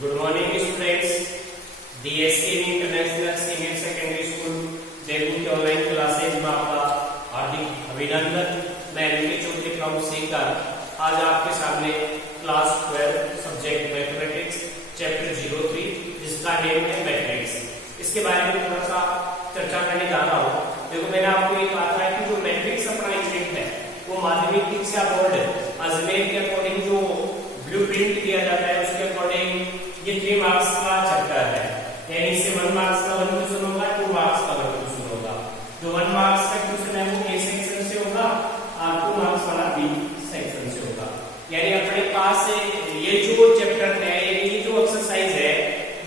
Good morning students. DSK international senior secondary school Jaipur के online classes में आपका हार्दिक अभिनंदन। मैं एमके चौधरी फ्रॉम सीकर आज आपके सामने क्लास 12 सब्जेक्ट मैथमेटिक्स चैप्टर 03 जिसका नेम है मैट्रिक्स, इसके बारे में थोड़ा सा चर्चा करने जा रहा हूँ। देखो, मैंने आपको ये कहा था कि जो मैट्रिक्स अपना यूनिट है वो माध्यमिक शिक्षा बोर्ड अजमेर के अकॉर्डिंग जो ब्लूप्रिंट दिया जाता है उसके अकॉर्डिंग ये 3 मार्क्स का चैप्टर है, यानी इससे 1 मार्क्स का 1 क्वेश्चन होगा, 2 मार्क्स का 1 क्वेश्चन होगा। जो 1 मार्क्स का क्वेश्चन है वो ए सेक्शन से होगा और 2 मार्क्स वाला बी सेक्शन से होगा। यानी अपने पास ये जो चैप्टर है, ये जो एक्सरसाइज है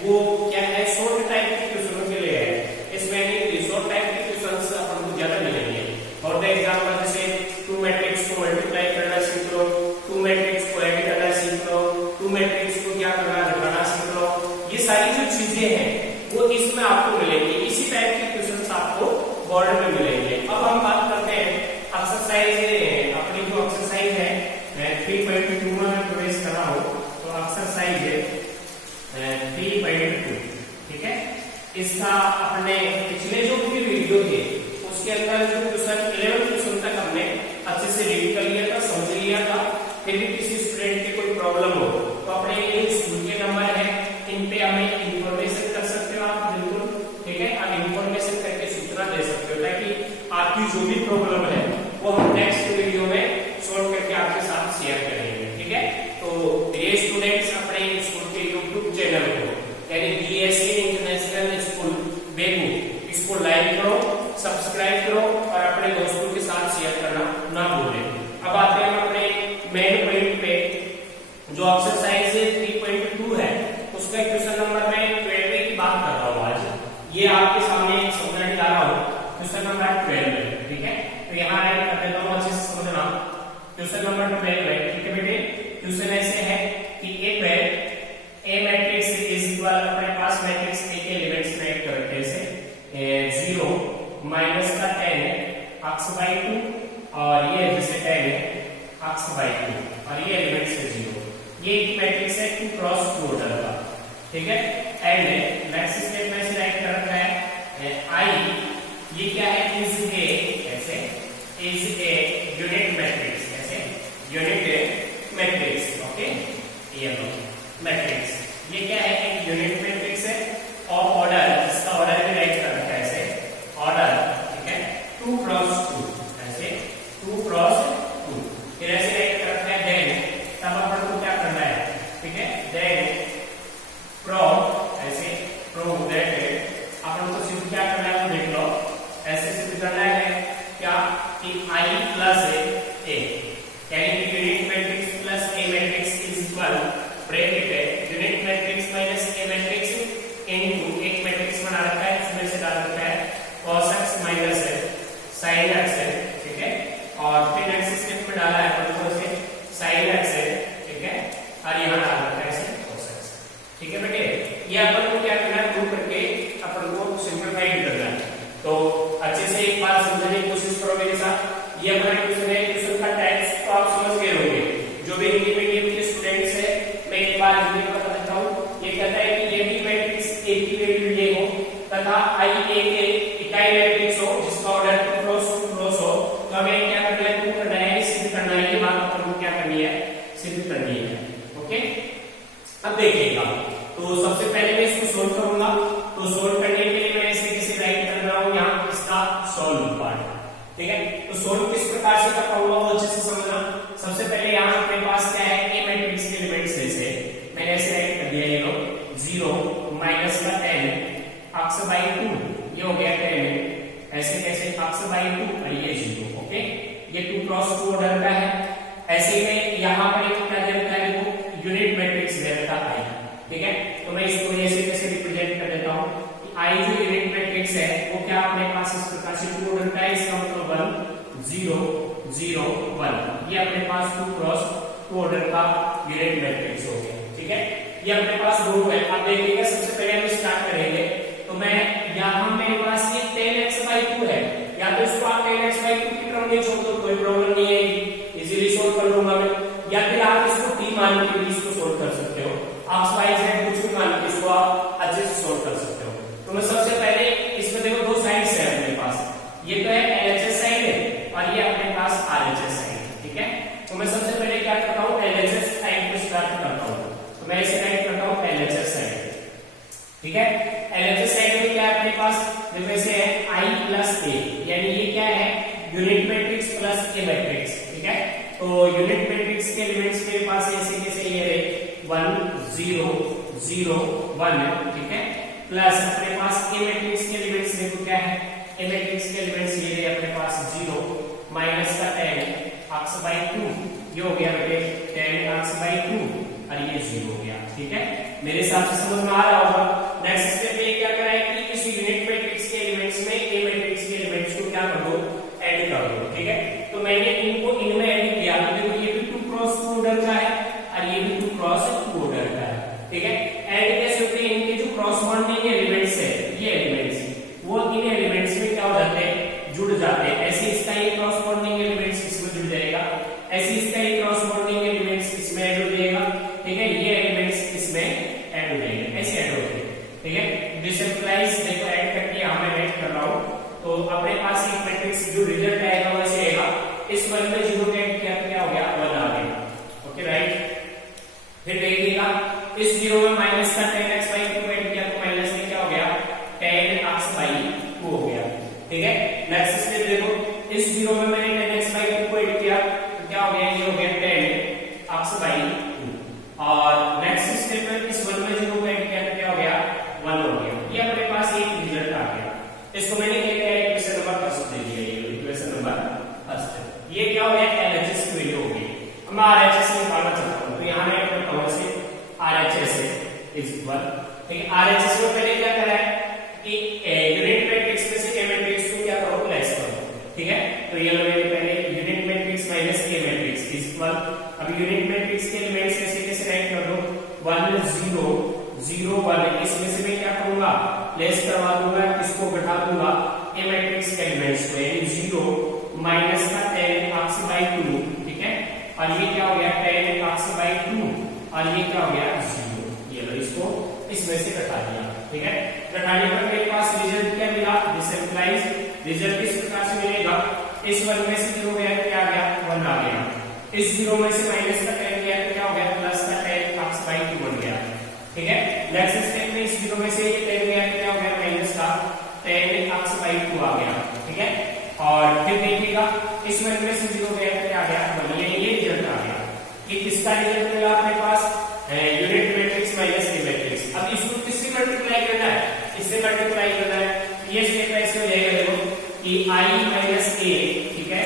वो क्या है, शॉर्ट टाइप के क्वेश्चनों के लिए है। इसमें शॉर्ट टाइप के क्वेश्चंस अपन को ज्यादा मिलेंगे। फॉर द एग्जांपल जैसे 2 मैट्रिक्स को मल्टीप्लाई करना सीख लो, 2 मैट्रिक्स को ऐड करना सीख लो, 2 मैट्रिक्स को क्या करना घटाना सीख लो। ये सारी जो चीजें हैं वो इसमें आपको मिलेंगी। इसी टाइप के क्वेश्चंस आपको बोर्ड में मिलेंगे। अब हम बात करते हैं एक्सरसाइज, अपनी जो एक्सरसाइज है 3.2 में मैं प्रवेश कर रहा हूँ। तो एक्सरसाइज है 3.2, ठीक है। इसका अपने पिछले जो भी वीडियो थे उसके अंदर जो क्वेश्चन 11 क्वेश्चन तक हमने अच्छे से रीड कर लिया था, समझ लिया था। फिर भी किसी स्टूडेंट की कोई प्रॉब्लम हो तो अपने ये स्कूल के नंबर है, इन पे हमें इंफॉर्मेशन कर सकते हो आप, बिल्कुल, ठीक है। आप इंफॉर्मेशन करके सूचना दे सकते हो ताकि आपकी जो भी प्रॉब्लम है वो हम नेक्स्ट वीडियो में सॉल्व करके आपके साथ शेयर करेंगे, ठीक है। तो ये स्टूडेंट्स अपने स्कूल के यूट्यूब चैनल को यानी डीएसके इंटरनेशनल स्कूल बेगू इसको लाइक करो, सब्सक्राइब करो और अपने दोस्तों के साथ शेयर करना ना भूलें। अब आते हैं अपने मेन पॉइंट पे। जो एक्सरसाइज 3.2 है उसका क्वेश्चन नंबर मैं 12 की बात कर रहा हूँ आज। ये आपके सामने समझाने जा रहा हूँ, क्वेश्चन नंबर 12 है, ठीक है। तो यहाँ राइट कर देता हूँ, अच्छे से समझना। क्वेश्चन नंबर 12 है, ठीक है बेटे। क्वेश्चन ऐसे है कि एक ए मैट्रिक्स इज इक्वल, अपने पास मैट्रिक्स ए के एलिमेंट्स में ऐड करते हैं 0 माइनस का 10 x/2 और ये जैसे 10 x/2 और ये एलिमेंट्स है 0। ये एक मैट्रिक्स है 2 क्रॉस 2 ऑर्डर का, ठीक है। एंड नेक्स्ट स्टेप में से राइट कर रखा है आई, ये क्या है, इज ए, ऐसे इज ए यूनिट मैट्रिक्स, ऐसे यूनिट मैट्रिक्स, ओके। ये लो मैट्रिक्स, ये क्या है, एक यूनिट मैट्रिक्स है और ऑर्डर, इसका ऑर्डर भी राइट कर रखा है ऐसे ऑर्डर, ठीक है, 2 क्रॉस 2, ऐसे 2 क्रॉस 2। फिर ऐसे राइट कर रखा है देन, तब अपन को क्या करना है, ठीक है, देन फ्रॉम, ऐसे फ्रॉम दैट अपन को सिर्फ क्या करना है वो देख लो, ऐसे सिर्फ करना है क्या कि i प्लस a, यानी कि unit matrix plus a matrix is equal bracket है unit matrix minus a matrix into एक मैट्रिक्स बना रखा है, उसमें से डाल रखा है cos x minus sin x है, ठीक है। और फिर नेक्स्ट स्टेप में डाला है अपन को से sin x है, ठीक है, और यहाँ डाल रखा है ऐसे cos x, ठीक है बेटे। ये अपन को क्या करना है, प्रूव करके अपन को सिंपलीफाइड करना है। तो अच्छे से एक बार समझने की कोशिश करो मेरे साथ। ये हमारा क्वेश्चन है, क्वेश्चन का टाइप्स तो आप समझ गए होंगे। जो भी हिंदी मीडियम के स्टूडेंट्स है मैं एक बार हिंदी में बता देता हूँ। ये कहता है कि यदि मैट्रिक्स ए की वैल्यू ये हो तथा आई ए के इकाई मैट्रिक्स हो जिसका ऑर्डर 2 क्रॉस 2 क्रॉस हो, तो हमें क्या करना है, प्रूव करना है, सिद्ध करना है। ये बात अपन को क्या करनी है, सिद्ध करनी है, ओके। अब देखिएगा, तो सबसे पहले मैं इसको सोल्व करूंगा। तो सोल्व करने के लिए मैं इसे कैसे राइट कर रहा हूँ, यहाँ इसका सोल्व पार्ट, ठीक है। तो सोल्व किस प्रकार से कर पाऊंगा वो अच्छे से समझना। सबसे पहले यहाँ अपने पास क्या है, ए मैट्रिक्स के एलिमेंट्स से मैंने ऐसे राइट कर दिया, ये लो 0 माइनस का 10 x/2, ये हो गया 10, ऐसे कैसे x/2 और ये 0, ओके। ये 2 क्रॉस 2 ऑर्डर का है। ऐसे में यहाँ पर एक क्या दे रखा है, देखो यूनिट मैट्रिक्स दे रखा है, ठीक है। तो मैं इसको ऐसे कैसे रिप्रेजेंट कर देता हूँ कि आई जो यूनिट मैट्रिक्स है वो क्या अपने पास इस प्रकार से 2 ऑर्डर का है, इसका मतलब 1 0 0 1, ये अपने पास 2 क्रॉस 2 ऑर्डर का यूनिट मैट्रिक्स हो गया, ठीक है। ये अपने पास रो है। अब देखिएगा, सबसे पहले हम स्टार्ट करेंगे। तो मैं यहाँ मेरे पास ये 10x/2 है, या तो इसको आप 10x/2 की टर्म में छोड़ दो, कोई प्रॉब्लम नहीं है, इजीली सोल्व कर लूंगा मैं। या फिर आप इसको t मान के भी इसको सोल्व कर सकते हो। एक्स वाई जेड कुछ भी मान के इसको आप अच्छे से सोल्व कर सकते हो। तो मैं सबसे पहले इसमें देखो दो साइड्स है अपने पास, ये तो है एलएचएस साइड है और ये अपने पास आरएचएस साइड है, ठीक है। तो मैं सबसे पहले क्या करता हूँ, एलएचएस साइड को स्टार्ट करता हूँ। तो मैं इसे राइट करता हूँ एलएचएस साइड, ठीक है। एलएचएस साइड में क्या है अपने पास, देखो ऐसे है आई प्लस ए, यानी ये क्या है यूनिट मैट्रिक्स प्लस ए मैट्रिक्स, ठीक है। तो यूनिट मैट्रिक्स के एलिमेंट्स मेरे पास ऐसे कैसे ये रहे 1 0 0 1, ठीक है, प्लस अपने पास ए मैट्रिक्स के एलिमेंट्स देखो क्या है, ए मैट्रिक्स के एलिमेंट्स ये रहे अपने पास 0 माइनस का 10 एक्स बाई 2, ये हो गया बेटे 10 एक्स बाई 2 और ये 0 हो गया, ठीक है। मेरे हिसाब से समझ में आ रहा होगा। नेक्स्ट स्टेप में क्या करा है कि इस यूनिट मैट्रिक्स के एलिमेंट्स में ए मैट्रिक्स के एलिमेंट्स को क्या कर दो, ऐड कर दो, ठीक है। तो मैंने इनको इनमें ऐड किया, तो देखो ये भी 2 क्रॉस 2 ऑर्डर का है और ये भी 2 क्रॉस 2 ऑर्डर का है, ठीक है। ऐड कैसे होते हैं, इनके जो क्रॉसपॉन्डिंग एलिमेंट्स है, ये एलिमेंट्स वो इन एलिमेंट्स में क्या हो जाते हैं, जुड़ जाते हैं। ऐसे इसका ये क्रॉसपॉन्डिंग एलिमेंट्स इसमें जुड़ जाएगा, ऐसे इसका ये क्रॉसपॉन्डिंग एलिमेंट्स इसमें ऐड हो जाएगा, ठीक है। ये एलिमेंट्स इसमें ऐड हो जाएंगे, ऐसे ऐड होते हैं, ठीक है। डिसेंट्रलाइज देखो ऐड करके यहां मैं ऐड कर रहा हूं, तो अपने पास एक मैट्रिक्स जो रिजल्ट आएगा वैसे आएगा। इस 1 में 0 का ऐड किया तो क्या हो गया 1 आ गया, ओके राइट। फिर देखिएगा इस 0 में माइनस का 10x बाई 2 ऐड किया तो माइनस में क्या हो गया 10x बाई 2 हो गया, ठीक है। नेक्स्ट स्टेप देखो, इस 0 में मैंने 10x बाई 2 को ऐड किया तो क्या हो गया, ये हो गया 10x बाई 2। और नेक्स्ट स्टेप में इस 1 में 0 को ऐड किया तो क्या हो गया 1 हो गया। ये अपने पास एक रिजल्ट आ गया। इसको मैंने क्या किया, इक्वेशन नंबर फर्स्ट दे दिया, ये इक्वेशन नंबर फर्स्ट। ये क्या हो गया एलएचएस की वैल्यू हो गई। अब मैं आरएचएस निकालना चाहता हूं, तो यहां मैं करता हूं से आरएचएस इज इक्वल, ठीक है। आरएचएस में पहले क्या करा है कि यूनिट मैट्रिक्स में से ए मैट्रिक्स को क्या करो लेस करो, ठीक है। तो ये मैंने पहले unit matrix minus A matrix is equal, अब यूनिट मैट्रिक्स के एलिमेंट्स कैसे कैसे राइट कर दो 1 0 0 1, इसमें से मैं क्या करूंगा लेस करवा दूंगा, इसको घटा दूंगा ए मैट्रिक्स के एलिमेंट्स को, यानी 0 माइनस का 10 एक्स बाई 2, ठीक है। और ये क्या हो गया 10 एक्स बाई 2 और ये क्या हो गया 0, ये लो इसको इसमें से घटा दिया, ठीक है। घटाने पर मेरे पास रिजल्ट क्या मिला, डिसेंट्रलाइज। रिजल्ट इस प्रकार से मिलेगा, इस 1 में से 0 गया क्या आ गया 1 आ गया, इस 0 में से माइनस का 10 गया तो क्या हो गया प्लस का 10 एक्स बाई 2 बन गया, ठीक है। नेक्स्ट स्टेप में इस 0 में से ये 10 गया क्या हो गया माइनस का 10 एक्स बाई 2 आ गया, ठीक है। और फिर देखिएगा इस 1 में से 0 गया क्या आ गया 1, ये रिजल्ट आ गया। कि किसका रिजल्ट मिला अपने पास, यूनिट मैट्रिक्स माइनस ए मैट्रिक्स। अब इसको किससे मल्टीप्लाई करना है, इससे मल्टीप्लाई करना है। ये स्टेप ऐसे हो जाएगा देखो कि i माइनस ए, ठीक है,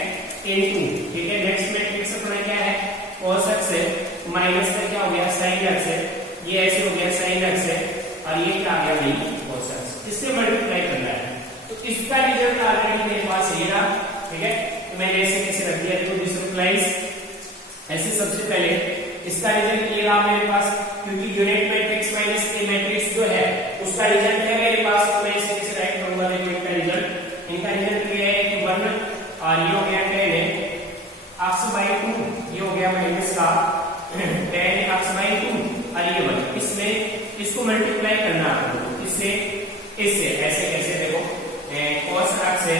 इनटू, ठीक है। नेक्स्ट मैट्रिक्स अपना क्या है cos x है, माइनस का क्या हो गया sin x है, ये ऐसे हो गया sin x है और ये क्या आ गया भाई cos x, इससे मल्टीप्लाई करना है। तो इसका रिजल्ट ऑलरेडी मेरे पास ये रहा, ठीक है। तो मैंने ऐसे कैसे रख दिया, तो डिसम्प्लाइज ऐसे सबसे पहले इसका रिजल्ट ये रहा मेरे पास, क्योंकि यूनिट मैट्रिक्स माइनस ए मैट्रिक्स जो है उसका रिजल्ट है मेरे पास, तो मैं इसे कैसे राइट करूंगा, देखो इनका रिजल्ट ये है कि 1 और ये हो गया 10 एक्स बाई 2, ये हो गया माइनस का 10 एक्स बाई 2 और ये 1, इसमें इसको मल्टीप्लाई करना है इससे ऐसे कैसे देखो cos x है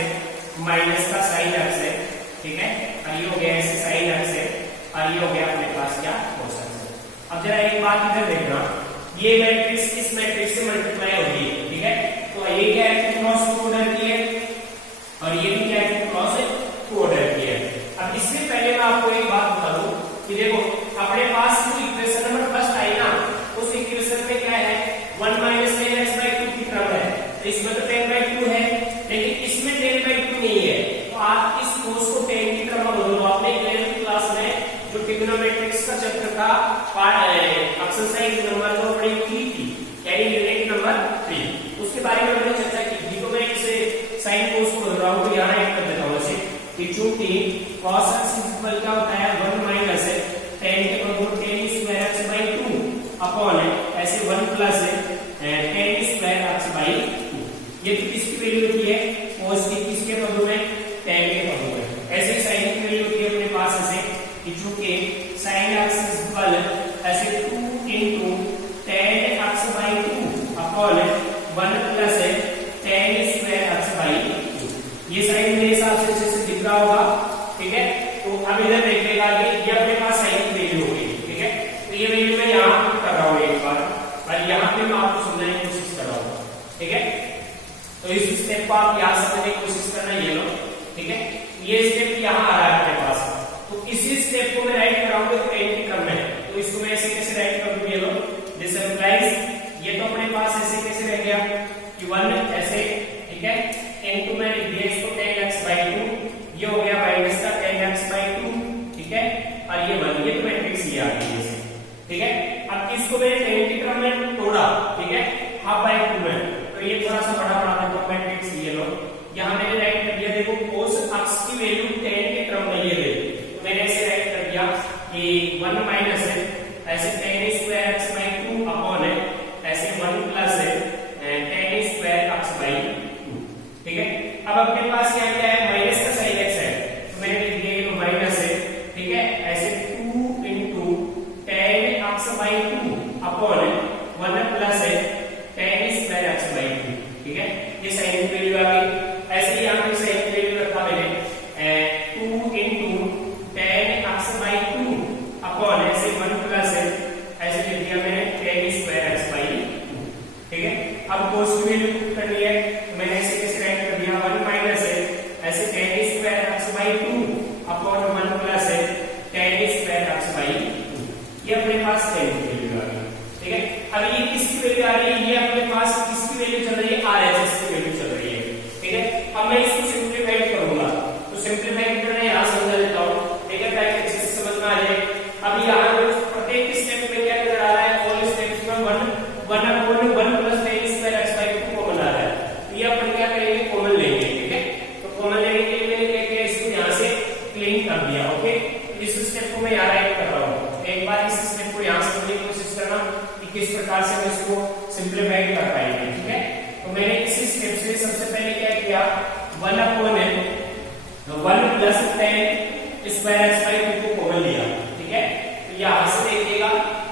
माइनस का sin x है, ठीक है। और ये हो गया ऐसे sin x है और ये हो गया अपने पास क्या cos x है। अब जरा एक बात इधर देखना, ये मैट्रिक्स इस मैट्रिक्स से मल्टीप्लाई होगी, ठीक है। तो ये क्या है क्रॉस 2 ऑर्डर की है और ये भी क्या है क्रॉस 2 ऑर्डर की है। अब इससे पहले मैं आपको एक बात बता दूं कि देखो अपने पास जो इक्वेशन नंबर फर्स्ट आई ना, उस इक्वेशन में क्या है 1 माइनस 10x बाई 2 की टर्म है, तो इसमें तो 10 बाई 2 है, लेकिन इसमें 10 बाई 2 नहीं है। तो आप इस कोस को 10 की टर्म में बदलो। आपने 11वीं क्लास में जो ट्रिग्नोमेट्रिक्स का चैप्टर का एक्सरसाइज नंबर जो पढ़ी थी, यानी यूनिट नंबर 3, उसके बारे में हमने चर्चा की थी। तो मैं इसे साइन कोस को बदल रहा हूं, तो यहां ऐड कर देता हूं ऐसे कि चूंकि cos x इक्वल क्या होता है 1 माइनस 10 के बदले 10 स्क्वायर x बाई 2 अपॉन ऐसे 1 प्लस 10 स्क्वायर x बाई 2। ये तो किसकी वैल्यू होती है cos की, किसके पदों में 10 के पदों में। ऐसे sin की वैल्यू होती है अपने पास ऐसे कि चूंकि sin x इक्वल ऐसे 2 into upon 1 plus tan square x by 2। ये साइन मेरे हिसाब से अच्छे से दिख रहा होगा, ठीक है। तो अब इधर देखिएगा ये अपने पास साइन की वैल्यू होगी, ठीक है। तो ये वैल्यू मैं यहाँ पुट कर रहा हूँ एक बार, और यहाँ पे मैं आपको समझाने की कोशिश कर रहा हूँ, ठीक है। तो इस स्टेप को आप यहाँ समझने की कोशिश करना, ये लो, ठीक है। ये स्टेप यहाँ आ रहा है अपने पास, तो इसी स्टेप को मैं राइट कराऊंगा tan के क्रम में। तो इसको मैं ऐसे कैसे राइट कर दूं, ये लो, दिस इंप्लाइज ये तो अपने पास ऐसे कैसे रह गया कि 1 ऐसे, ठीक है, इनटू में लिख दिया इसको tan x बाई 2, ये हो गया माइनस का tan x बाई 2, ठीक है। और ये 1, ये तो मैट्रिक्स ये आ गई है, ठीक है। अब इसको मैंने tan के क्रम में तोड़ा, ठीक है, हाफ बाई 2 में, तो ये थोड़ा सा बड़ा बना देता हूं मैट्रिक्स, ये लो, यहाँ मैंने राइट कर दिया, देखो cos अक्ष की वैल्यू tan के क्रम में ये दे, तो मैंने ऐसे राइट कर दिया कि 1 माइनस ऐसे tan square x by 2 upon ऐसे 1 plus tan square x by 2, ठीक है। अब अपने पास क्या क्या है, माइनस का साइन x है, तो मैंने लिख दिया ये माइनस है, ठीक है, ऐसे 2 into tan x by 2 upon 1 plus tan square x by 2, ठीक है। ये साइन की वैल्यू आ गई। ऐसे ही यहाँ पे साइन की वैल्यू रखा मैंने 2 into tan x by 2 upon ऐसे 1 प्लस ऐसे लिख दिया मैंने tan स्क्वायर x बाई 2, ठीक है। अब cos की वैल्यू करनी है, तो मैंने ऐसे कैसे राइट कर दिया 1 माइनस ऐसे tan square x by 2 upon 1 plus tan square x by 2, ये अपने पास tan की वैल्यू आ गई, ठीक है। अब ये किसकी वैल्यू आ रही है, ये अपने पास किसकी वैल्यू चल रही है, RHS की वैल्यू चल रही है, ठीक है। अब मैं इसको सिंपलीफाई करूंगा, तो सिंपलीफाई करना यहाँ समझा देता हूँ, ठीक है, ताकि अच्छे से समझ में आ जाए। अब यहाँ प्रत्येक स्टेप में क्या नजर आ रहा है, ऑल स्टेप्स में 1 upon 1 plus tan square x by 2 common आ रहा है, तो ये अपन क्या करेंगे, कॉमन लेंगे, ठीक है। तो कॉमन लेने के लिए मैंने क्या किया, इसको यहाँ से क्लीन कर दिया, ओके। इस स्टेप को मैं यहाँ राइट कर रहा हूँ, एक बार इस स्टेप को यहाँ समझने की कोशिश करना कि किस प्रकार से हम इसको सिंप्लीफाई कर पाएंगे, ठीक है। तो मैंने इसी स्टेप से सबसे पहले क्या किया, 1 upon 1 plus tan square x by 2 को कॉमन लिया, ठीक है। तो यहाँ से देखिएगा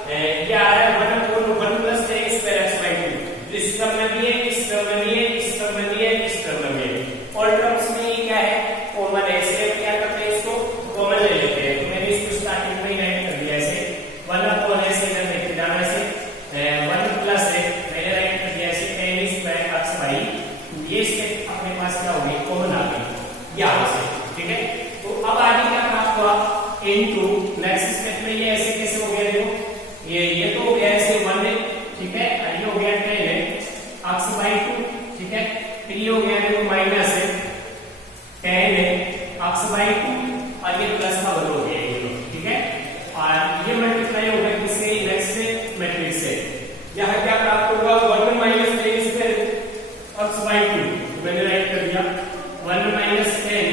ये आ रहा है 1 upon 1 plus tan square x by 2, तो इस टर्म में भी है, इस टर्म में भी है, इस टर्म में भी है, इस टर्म में भी है, ऑल टर्म्स में ये क्या है, कॉमन है, इसलिए क्या करते हैं, इसको कॉमन ले लेते हैं। तो मैंने इसको स्टार्टिंग में ही राइट कर दिया ऐसे 1 अपॉन ऐसे इधर लेके जाना ऐसे 1 प्लस मैंने राइट कर दिया ऐसे tan स्क्वायर x बाई 2, ये स्टेप अपने पास क्या हो गई, कॉमन आ गई यहाँ से, ठीक है। तो अब आगे क्या प्राप्त हुआ, इनटू नेक्स्ट स्टेप में ये ऐसे कैसे हो गया, देखो ये तो हो गया ऐसे 1 है, ठीक है, और ये हो गया tan x बाई 2, ठीक है। फिर ये हो गया देखो माइनस tan x बाई 2 और ये प्लस का बदल हो गया ये, ठीक है। और ये मल्टीप्लाई होगा किससे, नेक्स्ट मैट्रिक्स से, यहाँ क्या प्राप्त होगा 1 minus tan square x by 2, मैंने राइट कर दिया 1 minus tan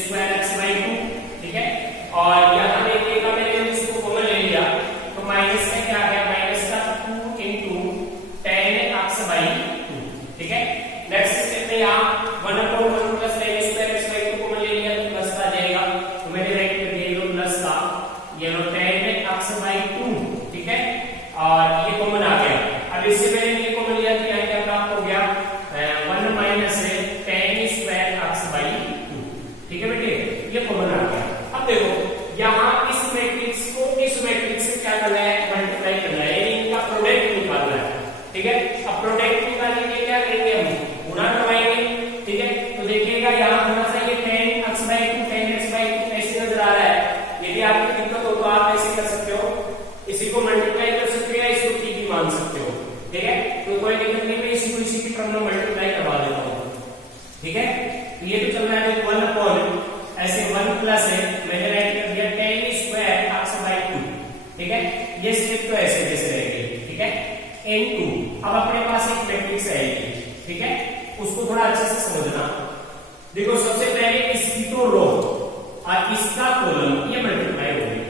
square x by 2, ठीक है। और यहाँ देखिएगा मैंने इसको कॉमन ले लिया, तो माइनस का क्या आ गया, माइनस का 2 इंटू tan x बाई 2, ठीक है। नेक्स्ट स्टेप में यहाँ 1 upon 1 plus tan square x by 2 common ले लिया, तो प्लस का आ जाएगा, तो मैंने राइट कर दिया ये प्लस का, ये लो tan x बाई 2, ठीक है। और ये कॉमन आ गया, अब इससे मैंने ये कॉमन लिया तो यहाँ क्या प्राप्त हो गया 1 minus tan square x by 2, ठीक है बेटे, ये कॉमन आ गया। अब देखो यहाँ इस मैट्रिक्स को इस मैट्रिक्स से क्या करना है, मल्टीप्लाई करना है, यानी इनका प्रोडक्ट निकालना है, ठीक है। अब प्रोडक्ट निकालने के लिए क्या करेंगे, हम गुणा करवाएंगे, ठीक है। तो देखिएगा यहाँ होना चाहिए tan x by 2, tan x by 2 ऐसे नजर आ रहा है। यदि आपकी दिक्कत हो तो आप ऐसे कर सकते हो, इसी को मल्टीप्लाई कर सकते हो या इसको ठीक भी मान सकते हो, ठीक है। तो कोई दिक्कत नहीं, मैं इसी को इसी की टर्म में मल्टीप्लाई करवा देता हूँ, ठीक है। तो ये तो चल रहा है 1 अपॉन ऐसे 1 प्लस मैंने राइट कर दिया tan स्क्वायर x बाई 2, ठीक है। ये स्टेप तो ऐसे जैसे रहेगी, ठीक है। n2 अब अपने पास एक मैट्रिक्स आएगी, ठीक है, उसको थोड़ा अच्छे से समझना। देखो सबसे पहले इसकी तो रो और इसका कॉलम ये मल्टीप्लाई हो गई,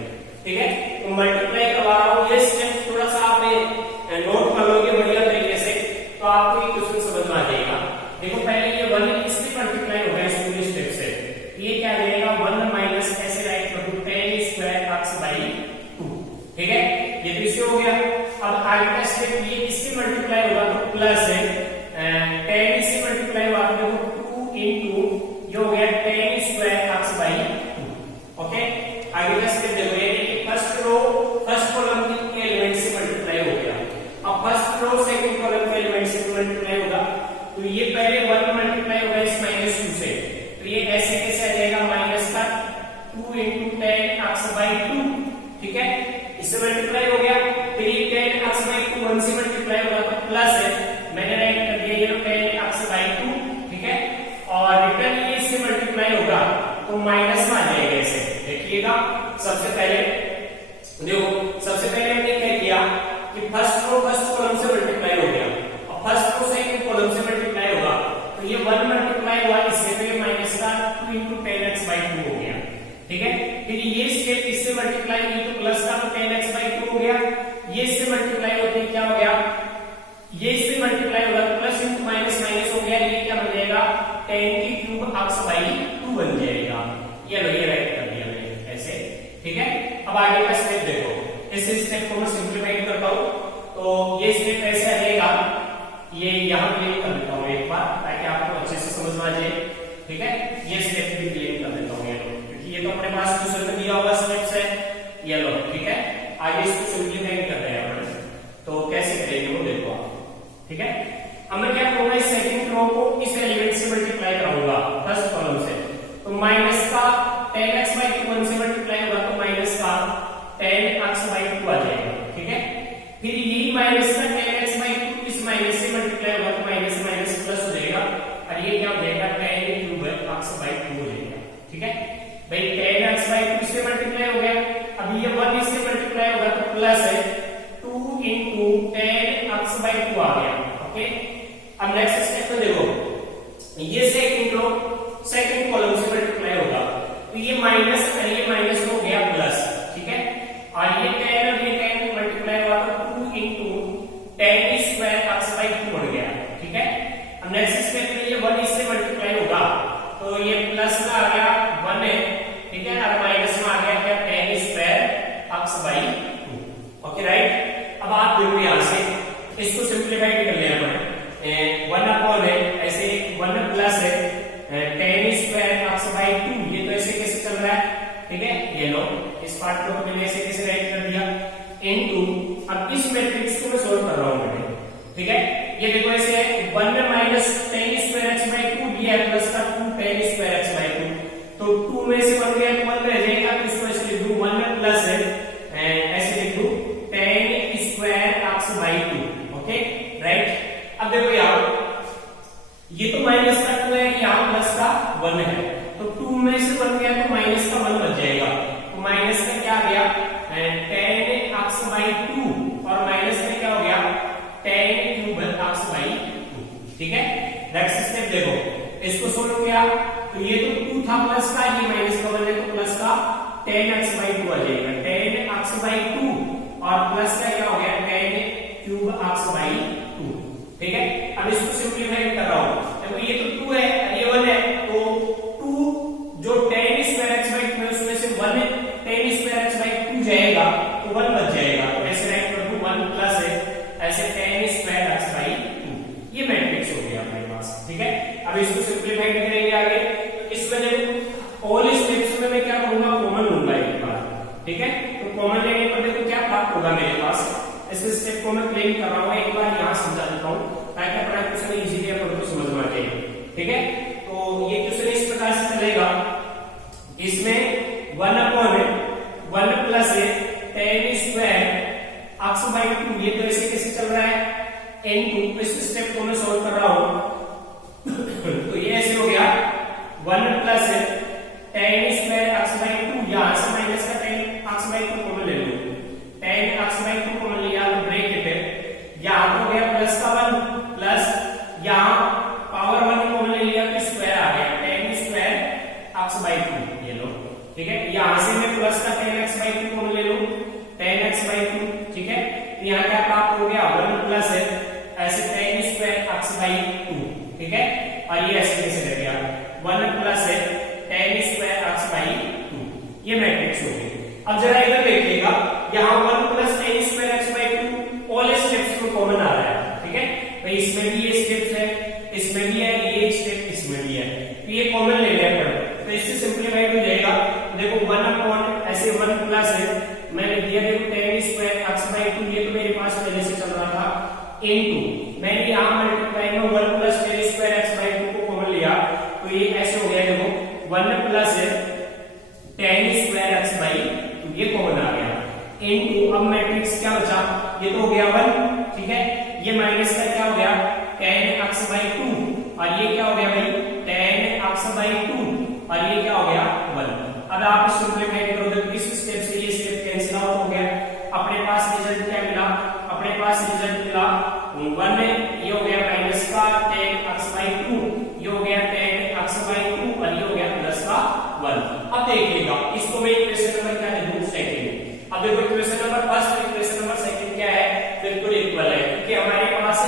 ठीक है। तो मल्टीप्लाई करवा रहा हूँ, ये स्टेप थोड़ा सा आपने नोट कर लोगे बढ़िया तरीके से, तो आपको ये क्वेश्चन समझ में आ जाएगा। देखो पहले ये 1 इसमें मल्टीप्लाई हो गया इस पूरे स्टेप से, ये क्या देगा 1 माइनस ऐसे राइट कर दूं tan स्क्वायर x बाई 2, ठीक है। ये तो इससे हो गया। अब अब आगे का स्टेप ये इससे मल्टीप्लाई होगा तो प्लस है, 10 इससे मल्टीप्लाई होगा तो 2 इंटू ये हो गया 10 स्क्वायर एक्स बाई 2। ओके, आगे का स्टेप देखो, ये फर्स्ट रो फर्स्ट कॉलम के एलिमेंट से मल्टीप्लाई हो गया। अब फर्स्ट रो सेकंड कॉलम के एलिमेंट से मल्टीप्लाई होगा तो ये पहले 1 मल्टीप्लाई होगा इस -2 से, तो ये ऐसे कैसे आ जाएगा माइनस का 2 इंटू 10 एक्स बाई 2। ठीक है, इससे मल्टीप्लाई हो गया, फिर ये 10 एक्स बाई 2 1 से मल्टीप्लाई होगा तो प्लस है, मैंने राइट कर दिया ये 10 एक्स बाई 2। ठीक है, और रिटर्न ये इससे मल्टीप्लाई होगा तो माइनस में आ जाएगा ऐसे। देखिएगा सबसे पहले देखो, सबसे पहले हमने क्या किया कि फर्स्ट रो फर्स्ट कॉलम से मल्टीप्लाई हो गया, और फर्स्ट रो सेकंड कॉलम से मल्टीप्लाई होगा तो ये 1 मल्टीप्लाई हुआ इससे, तो ये माइनस का 2 इंटू 10x बाई 2 हो गया। ठीक है, फिर ये स्टेप इससे मल्टीप्लाई हुई तो प्लस का तो 10x बाई 2 हो गया, ये इससे मल्टीप्लाई होते क्या हो गया, ये इससे मल्टीप्लाई होगा तो प्लस इंटू माइनस माइनस हो गया, ये क्या बन जाएगा 10 की क्यूब एक्स बाई 2 बन जाएगा। ये लो, ये राइट कर दिया मैंने ऐसे। ठीक है, अब आगे का स्टेप देखो, इस स्टेप को मैं सिंप्लीफाई करता हूं तो ये स्टेप ऐसा रहेगा, ये यहां क्लियर कर देता हूं एक बार ताकि आपको अच्छे से समझ में आ जाए। ठीक है, ये स्टेप भी क्लियर कर देता हूं ये लो, क्योंकि ये तो अपने पास क्वेश्चन में दिया हुआ स्टेप्स है ये लो। ठीक है, आगे इसको सिंप्लीफाई कर रहे हैं अपन, तो कैसे करेंगे वो देखो आप। ठीक है, अब मैं क्या करूंगा, इस सेकंड रो को इस एलिमेंट से मल्टीप्लाई कराऊंगा फर्स्ट कॉलम से, तो माइनस का 10x बाई 2 1 से मल्टीप्लाई होगा तो माइनस का 10x बाई 2 आ जाएगा। ठीक है, फिर ये माइनस का 10x बाई 2 इस माइनस से मल्टीप्लाई होगा तो माइनस माइनस प्लस हो जाएगा, और ये क्या हो जाएगा 10 क्यूब x बाई 2 हो जाएगा। ठीक है भाई, 10x बाई 2 से मल्टीप्लाई हो गया, अब ये 1 इससे मल्टीप्लाई होगा तो प्लस है 2 इंटू 10x बाई 2 आ गया। ओके, अब नेक्स्ट स्टेप में देखो, ये सेकंड रो सेकंड कॉलम से मल्टीप्लाई होगा तो ये माइनस और ये माइनस हो गया प्लस। ठीक है, और ये 10 और ये 10 मल्टीप्लाई हुआ तो 2 इंटू 10 स्क्वायर एक्स बाई 2 बन गया। ठीक है, अब नेक्स्ट स्टेप में ये 1 इससे मल्टीप्लाई होगा तो ये प्लस में आ गया 1 है। ठीक है, और माइनस में आ गया क्या 10 square x by 2। Okay right, अब आप देखो यहां से इसको सिंप्लीफाई कर लिया अपन, 1 अपॉन है ऐसे 1 प्लस है 10 स्क्वायर एक्स बाई 2, ये तो ऐसे कैसे चल रहा है। ठीक है, ये लो इस पार्ट को मैंने ऐसे कैसे राइट कर दिया इनटू, अब इस मैट्रिक्स को मैं सोल्व कर रहा हूं मैंने। ठीक है, ये देखो ऐसे है 1 में माइनस 10 स्क्वायर एक्स बाई 2 दिया है, प्लस का 2 10 स्क्वायर एक्स बाई 2, तो 2 में से 1 गया तो 1 रह जाएगा, तो इसको ऐसे लिख दूं 1 में प्लस है ऐसे लिख दूं 10 square x by 2। Okay right, अब देखो यहाँ ये तो माइनस का 2 है, यहाँ प्लस का 1 है, तो 2 में से 1 गया तो माइनस का 1 बच जाएगा, तो माइनस का क्या आ गया 10 एक्स बाई 2, और माइनस का क्या हो गया 10 क्यूब एक्स बाई 2। ठीक है, नेक्स्ट स्टेप देखो, इसको सोल्व किया तो ये तो 2 था प्लस का, ये माइनस का 1 है तो प्लस का 10 एक्स बाई 2 आ जाएगा, 10 एक्स बाई 2 और प्लस का क्या हो गया 10 क्यूब एक्स बाई 2। ठीक है, अब इसको सिंप्लीफाई कर रहा हूं, देखो ये तो 2 है और ये 1 है, तो 2 जो 10 स्क्वायर एक्स बाई 2 है उसमें से 1 10 स्क्वायर एक्स बाई 2 जाएगा तो 1 बच जाएगा, तो ऐसे राइट कर दूं 1 प्लस है ऐसे 10 स्क्वायर एक्स बाई 2, ये मैट्रिक्स हो गया हमारे पास। ठीक है, अब इसको सिंप्लीफाई करेंगे आगे, तो इसमें देखो ऑल स्टेप्स में मैं क्या करूंगा कॉमन लूंगा एक बार। ठीक है, तो कॉमन लेने पर देखो क्या प्राप्त होगा मेरे पास, इस स्टेप को मैं क्लेम कर रहा हूं, एक बार यहां समझा देता हूं ताकि अपना क्वेश्चन इजीली अपन को समझ में आ जाए। ठीक है, तो ये क्वेश्चन इस प्रकार से चलेगा, इसमें 1 upon 1 plus 10 square x by 2, ये तो ऐसे कैसे चल रहा है इनटू, इस स्टेप को मैं सॉल्व कर रहा हूं तो ये ऐसे हो गया 1 प्लस 10 स्क्वायर एक्स बाई 2, यहां से माइनस का 10 एक्स बाई 2 कॉमन ले लो, 10 एक्स बाई 2 कॉमन लिया तो ब्रैकेट है, यहां हो गया प्लस का 1 प्लस यहां पावर 1 कॉमन ले लिया तो स्क्वायर आ गया 10 स्क्वायर एक्स बाई 2, ये लो। ठीक है, यहां से मैं प्लस का 10 एक्स बाई 2 कॉमन ले लूं 10 एक्स बाई 2। ठीक है, यहां क्या प्राप्त हो गया 1 प्लस है ऐसे 10 स्क्वायर एक्स बाई 2। ठीक है, और ये ऐसे कैसे रह गया 1 प्लस है 10 स्क्वायर एक्स बाई 2, ये मैट्रिक्स हो गई। अब जरा इधर देखिएगा, यहाँ 1 plus 10 square x by 2 all ये तो हो गया 1, ठीक है। ये माइनस का क्या हो गया tan x/2 और ये क्या हो गया भाई tan x/2 और ये क्या हो गया 1। अब आप सिंपलीफाई करोगे तो इस स्टेप से ये स्टेप कैंसिल आउट हो गया। अपने पास रिजल्ट क्या मिला, अपने पास रिजल्ट मिला 1, ये हो गया माइनस का tan x/2, ये हो गया tan x/2 और ये हो गया प्लस का 1। अब देखिएगा इसको मैं इक्वेशन नंबर क्या है दूसरे सेकंड। अब देखो इक्वेशन नंबर फर्स्ट और इक्वेशन नंबर सेकंड क्या है, बिल्कुल इक्वल है क्योंकि हमारे पास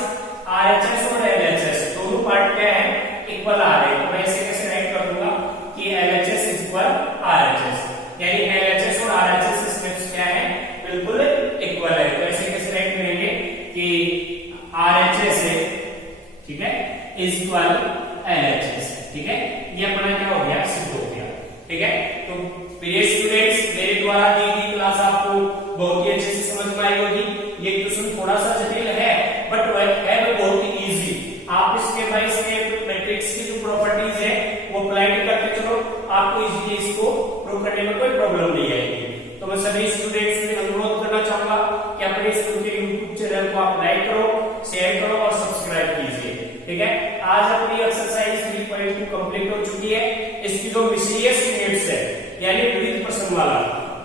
RHS और LHS दोनों पार्ट क्या है इक्वल आ रहे हैं। तो मैं इसे कैसे राइट कर दूंगा कि LHS इक्वल RHS, यानी LHS और RHS इसमें क्या है बिल्कुल इक्वल है। तो ऐसे कैसे राइट करेंगे कि RHS है, ठीक है, इज इक्वल LHS, ठीक है। ये अपना क्या हो गया सिद्ध हो गया, ठीक है। तो प्रिय स्टूडेंट्स मेरे द्वारा दी गई क्लास आपको बहुत ही अच्छे से समझ में आई होगी। ये क्वेश्चन थोड़ा सा जटिल है बट है बहुत ही इजी। आप स्टेप बाय स्टेप मैट्रिक्स की जो प्रॉपर्टीज है वो अप्लाई करते चलो, आपको इजीली इसको प्रूव करने में कोई प्रॉब्लम नहीं आएगी। तो मैं सभी स्टूडेंट्स से अनुरोध करना चाहूंगा कि अपने स्कूल के यूट्यूब चैनल को आप लाइक करो, शेयर करो और सब्सक्राइब कीजिए, ठीक है। आज अपनी एक्सरसाइज 3.2 कंप्लीट हो चुकी है। इसकी जो मिसीलियस यूनिट्स है यानी विविध प्रश्न वाला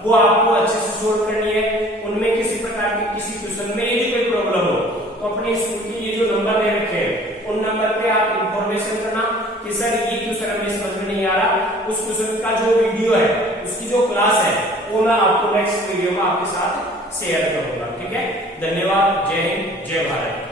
वो आपको अच्छे से सोल्व करनी है। उनमें किसी प्रकार की किसी क्वेश्चन में यदि कोई प्रॉब्लम हो तो अपने स्कूल की ये जो नंबर दे रखे हैं उन नंबर पे आप इंफॉर्मेशन करना कि सर ये क्वेश्चन हमें समझ में नहीं आ रहा। उस क्वेश्चन का जो वीडियो है उसकी जो क्लास है वो मैं आपको नेक्स्ट वीडियो में आपके साथ शेयर करूंगा, ठीक है। धन्यवाद, जय हिंद, जय भारत।